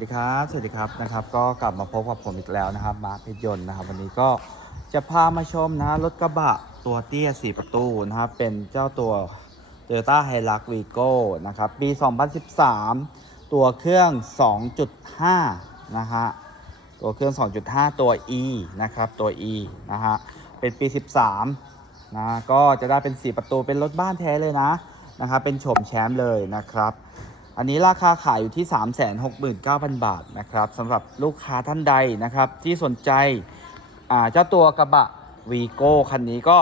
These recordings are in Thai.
วัสดีครับ สวัสดีครับนะครับ ก็กลับมาพบกับผมอีกแล้วนะครับ มาเพชรยนต์นะครับ วันนี้ก็จะพามาชมนะฮะรถกระบะตัวเตี้ย 4 ประตูนะครับ เป็นเจ้าตัว Toyota Hilux Vigo นะครับ ปี 2013 ตัวเครื่อง 2.5 นะฮะ ตัวเครื่อง 2.5 ตัว E นะครับ ตัว E นะฮะ เป็นปี 13 นะ ก็จะได้เป็น 4 ประตู เป็นรถบ้านแท้เลยนะ นะครับ เป็นโฉมแชมป์เลยนะครับ อันนี้ราคาขายอยู่ที่ 369,000 บาทนะครับสำหรับลูกค้าท่านใดนะครับ ที่สนใจอ่าเจ้าตัวกระบะวีโก้คันนี้ก็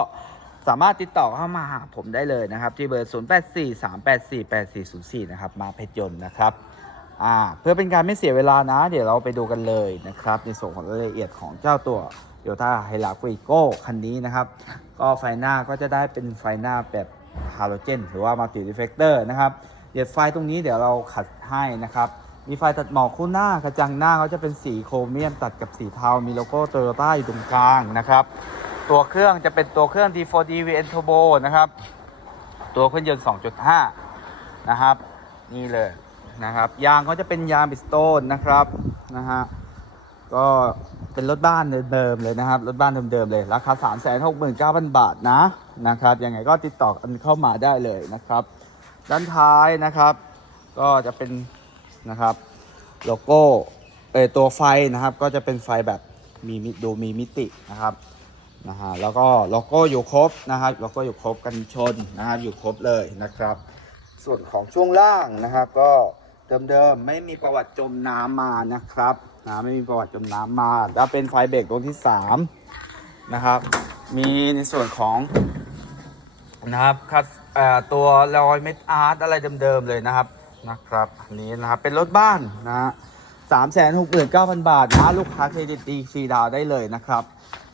สามารถติดต่อเข้ามาหาผมได้เลยนะครับ ที่เบอร์ 0843848404 นะครับ มาเพชรยนต์นะครับอ่าเพื่อเป็นการไม่เสียเวลานะ เดี๋ยวเราไปดูกันเลยนะครับ ในส่วนของรายละเอียดของเจ้าตัวโยต้าไฮลักวีโก้คันนี้นะครับ ก็ไฟหน้าก็จะได้เป็นไฟหน้าแบบฮาโลเจนหรือว่ามัลติรีเฟกเตอร์นะครับ เดี๋ยวไฟตรงนี้เดี๋ยวเราขัดให้นะครับ มีไฟตัดหมอกคู่หน้ากระจังหน้าเขาจะเป็นสีโครเมียมตัดกับสีเทา มีโลโก้โตโยต้าอยู่ตรงกลางนะครับ ตัวเครื่องจะเป็นตัวเครื่อง D4D VN Turbo นะครับ ตัวเครื่องยนต์ 2.5 นะครับ นี่เลยนะครับ ยางเขาจะเป็นยางบิสโตนนะครับนะฮะก็เป็นรถบ้านเดิมๆเลยนะครับรถบ้านเดิมๆเลย ราคา 3 6 9 0 0 0 บาทนะนะครับยังไงก็ติดต่อกันเข้ามาได้เลยนะครับ ด้านท้ายนะครับ ก็จะเป็นนะครับโลโก้เออตัวไฟนะครับ ก็จะเป็นไฟแบบมีมิดูมีมิตินะครับนะฮะแล้วก็โลโก้อยู่ครบนะครับโลโก้อยู่ครบกันชนนะครับอยู่ครบเลยนะครับ ส่วนของช่วงล่างนะครับ ก็เดิมๆไม่มีประวัติจมน้ำมานะครับนะไม่มีประวัติจมน้ำมาแล้วเป็นไฟเบรกดวงที่สามนะครับมีในส่วนของ นะครับคัดเอ่อตัวรอยเม็ดอาร์ตอะไรเดิมๆเลยนะครับนะครับอันนี้นะครับเป็นรถบ้านนะฮะสามแสนหกหมื่นเก้าพันบาทนะลูกค้าเครดิตดีฟรีดาวได้เลยนะครับ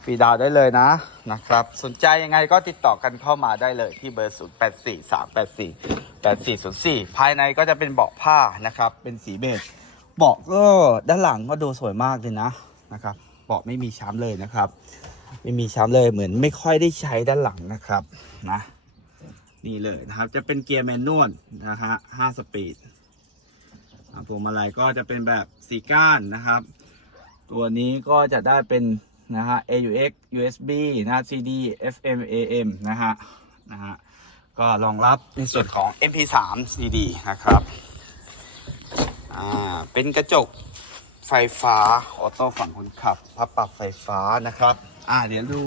ฟรีดาวได้เลยนะนะครับ สนใจยังไงก็ติดต่อกันเข้ามาได้เลยที่เบอร์ 0 8 4 3 8 4 8 4 0 4 ภายในก็จะเป็นเบาะผ้านะครับ เป็นสีเบจเบาะก็ด้านหลังก็ดูสวยมากเลยนะนะครับ เบาะไม่มีช้ำเลยนะครับ ไม่มีช้ำเลยเหมือนไม่ค่อยได้ใช้ด้านหลังนะครับนะนี่เลยนะครับจะเป็นเกียร์แมนนวลนะฮะห้าสปีดพวงมาลัยก็จะเป็นแบบสีก้านนะครับ ตัวนี้ก็จะได้เป็นนะฮะ AUX USB นะ CD FM AM นะฮะนะฮะก็รองรับในส่วนของ MP3 CD นะครับ อ่า เป็นกระจก ไฟฟ้าออโต้ฝั่งคนขับพับปรับไฟฟ้านะครับ อ่าเดี๋ยวดู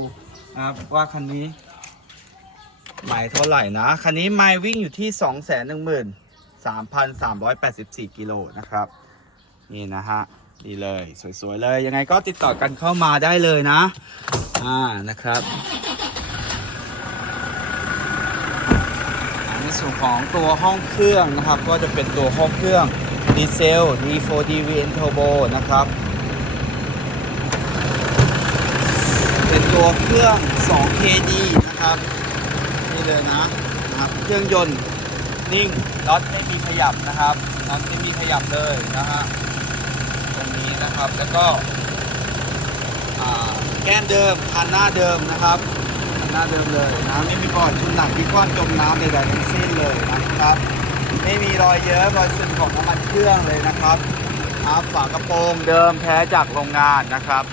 นะครับว่าคันนี้ไมล์เท่าไหร่นะ คันนี้ไมล์วิ่งอยู่ที่ 2 1 3 3 8 4 กิโลนะครับ นี่นะฮะนี่เลย สวย ๆ เลย ยังไงก็ติดต่อกันเข้ามาได้เลยนะ อ่านะครับในส่วนของตัวห้องเครื่องนะครับ ก็จะเป็นตัวห้องเครื่อง ดีเซล D4D VN Turbo นะครับ เป็นตัวเครื่อง 2KD นะครับ นี่เลยนะนะครับ เครื่องยนต์นิ่งน็อตไม่มีขยับนะครับน็อตไม่มีขยับเลยนะฮะ ตรงนี้นะครับ แล้วก็แก้มเดิมคันหน้าเดิมนะครับคันหน้าเดิมเลยนะไม่มีประวัติชุนหนักที่ก้อนจมน้ำใดๆทั้งสิ้นเลยนะครับ ไม่มีรอยเยิ้มรอยซึมของน้ำมันเครื่องเลยนะครับครับฝากระโปรงเดิมแท้จากโรงงานนะครับ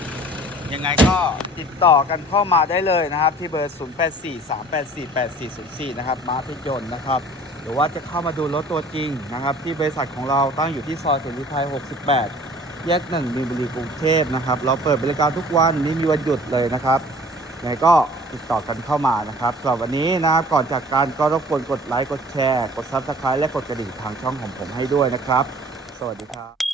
ยังไงก็ติดต่อกันเข้ามาได้เลยนะครับ ที่เบอร์ 0843848404 นะครับ มาพิจนต์นะครับ หรือว่าจะเข้ามาดูรถตัวจริงนะครับ ที่บริษัทของเราตั้งอยู่ที่ซอยเสรีไทย68 แยกหนึ่งมีนบุรีกรุงเทพนะครับ เราเปิดบริการทุกวันไม่มีวันหยุดเลยนะครับยังไงก็ ติดต่อกันเข้ามานะครับสำหรับวันนี้นะครับก่อนจากการก็รบกวนกดไลค์กดแชร์ กดซับสไครต์และกดกระดิ่งทางช่องของผมให้ด้วยนะครับ สวัสดีครับ